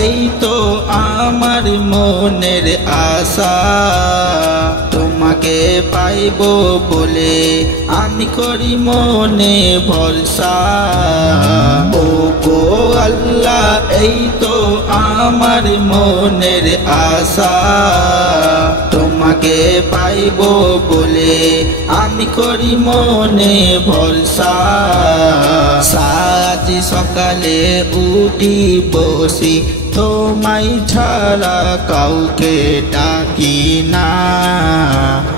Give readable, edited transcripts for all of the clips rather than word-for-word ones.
এই তো আমার মনের আশা তোমাকে পাইবো বলে আমি করি মনে ভরসা ও গো আল্লাহ এই তো আমার মনের আশা তোমাকে পাইবো বলে আমি করি মনে ভরসা সাজ সকালে উঠি বসি তোমায় ছাড়া কাউকে ডাকি না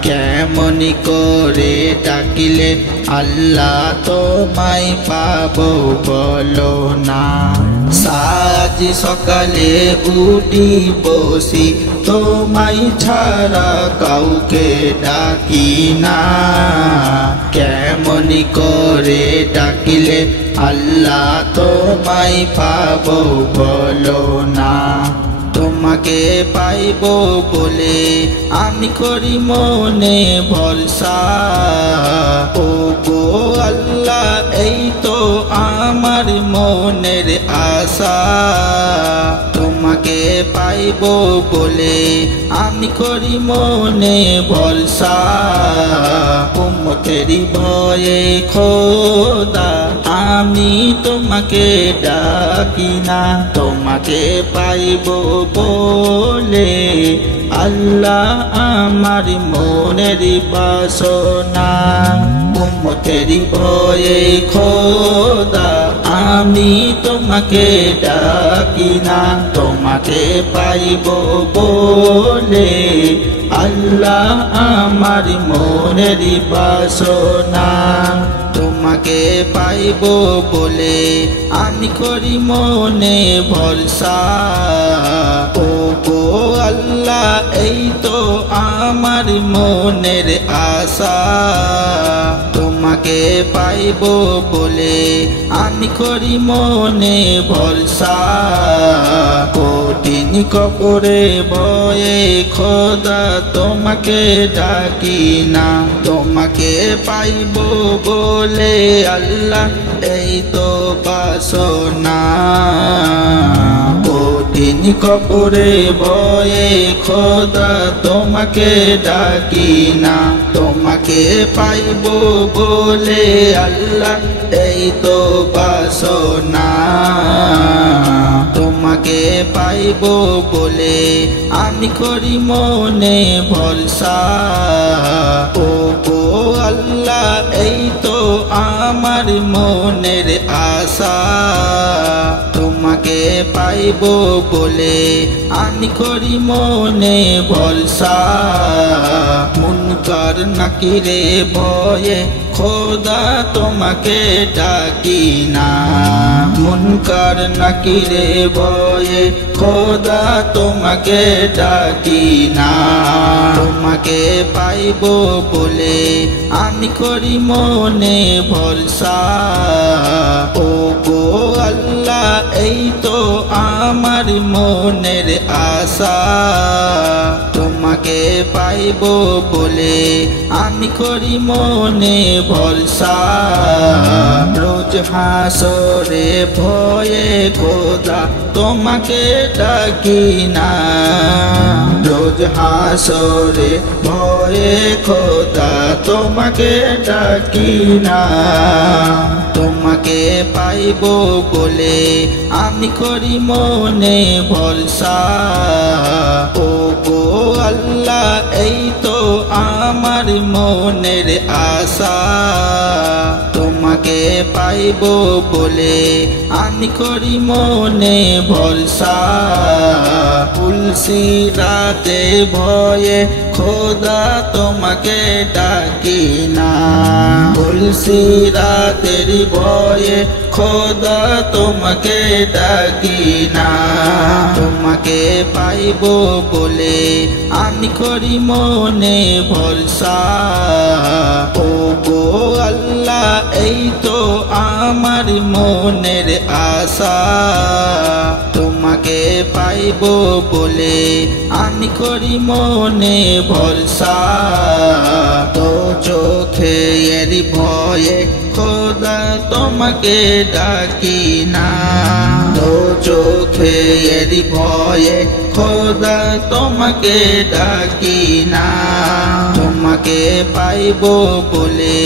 কেমন করে ডাকিলে আল্লাহ তোমায় পাবো বলো না সাজ সকালে উঠি বসি তোমায় ছাড়া কাউকে ডাকি না কেমন করে ডাকিলে আল্লাহ তোমায় পাবো বলো না তোমাকে পাইবো বলে আমি করি মনে ভরসা ও গো আল্লাহ এই তো আমার মনের আশা তোমাকে পাইবো বলে আমি করি মনে ভরসা উম্মতেরি ভয়ে খোদা আমি তোমাকে ডাকি না তোমাকে পাইবো বলে আল্লাহ আমার মনের বাসনা উম্মতেরি ভয়ে খোদা আমি তোমাকে ডাকি না তোমাকে পাইবো বলে আল্লাহ আমার মনের বাসনা তোমাকে পাইবো বলে আমি করি মনে ভরসা ও গো আল্লাহ এই তো আমার মনের আশা তোমাকে পাইবো বলে আমি করি মনে ভরসা কঠিন কবরে ভয়ে খোদা তোমাকে ডাকি না তোমাকে পাইবো বলে আল্লাহ এই তো বাসনা কঠিন কবরে ভয়ে খোদা তোমাকে ডাকি না তোমাকে পাইবো বলে আল্লাহ এই তো বাসনা তোমাকে পাইবো বলে আমি করি মনে ভরসা ও গো আল্লাহ এই তো আমার মনের আশা তোমাকে পাইবো বলে আমি করি মনে ভরসা মুনকার নাকিরে ভয়ে খোদা তোমাকে ডাকি না মুনকার নাকিরে ভয়ে খোদা তোমাকে ডাকি না তোমাকে পাইবো বলে আমি করি মনে ভরসা ও গো আল্লাহ এই তো আমার মনের আশা তোমাকে পাইবো বলে আমি করি মনে ভরসা রোজ হাসরে ভয়ে খোদা তোমাকে ডাকি না রোজ হাসরে ভয়ে খোদা তোমাকে ডাকি না তোমাকে পাইবো বলে আমি করি মনে ভরসা ও গো আল্লাহ এই তো আমার মনের আশা তোমাকে পাইবো বলে আমি করি মনে ভরসা তুলসী রাতে ভয়ে খোদা তোমাকে ডাকি না তুলসী রাতের ভয়ে খোদা তোমাকে ডাকি না তোমাকে পাইবো বলে আমি করি মনে ভরসা ও গো আল্লাহ এই তো আমার মনের আশা তোমাকে পাইবো বলে আমি করি মনে ভরসা তো চোখে এর ভয়ে খোদা তোমাকে ডাকি না তো চোখ চোখের ভয়ে খোদা তোমাকে ডাকি না। তোমাকে পাইব বলে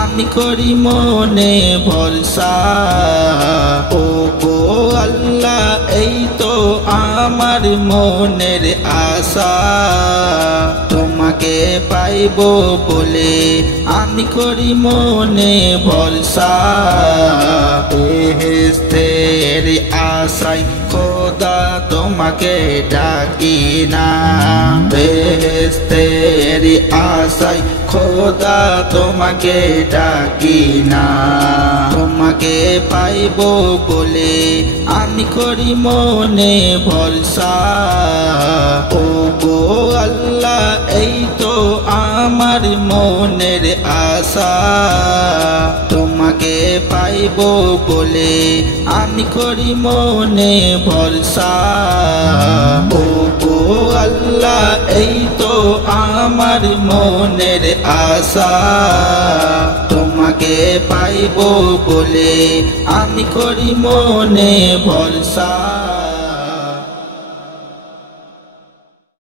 আমি করি মনে ভরসা। ও গো আল্লাহ এই তো আমার মনের আশা। তোমাকে পাইব বলে আমি করি মনে ভরসা। বেহেশতের আশায় খোদা তোমাকে ডাকি না। বেহেশতের আশায় খোদা তোমাকে ডাকি না। তোমাকে পাইব বলে আমি করি মনে ভরসা। ও গো আল্লাহ এই তো আমার মনের আশা। তোমাকে পাইব বলে আমি করি মনে ভরসা। ও গো আল্লাহ এই তো আমার মনের আশা। তোমাকে পাইব বলে আমি করি মনে ভরসা।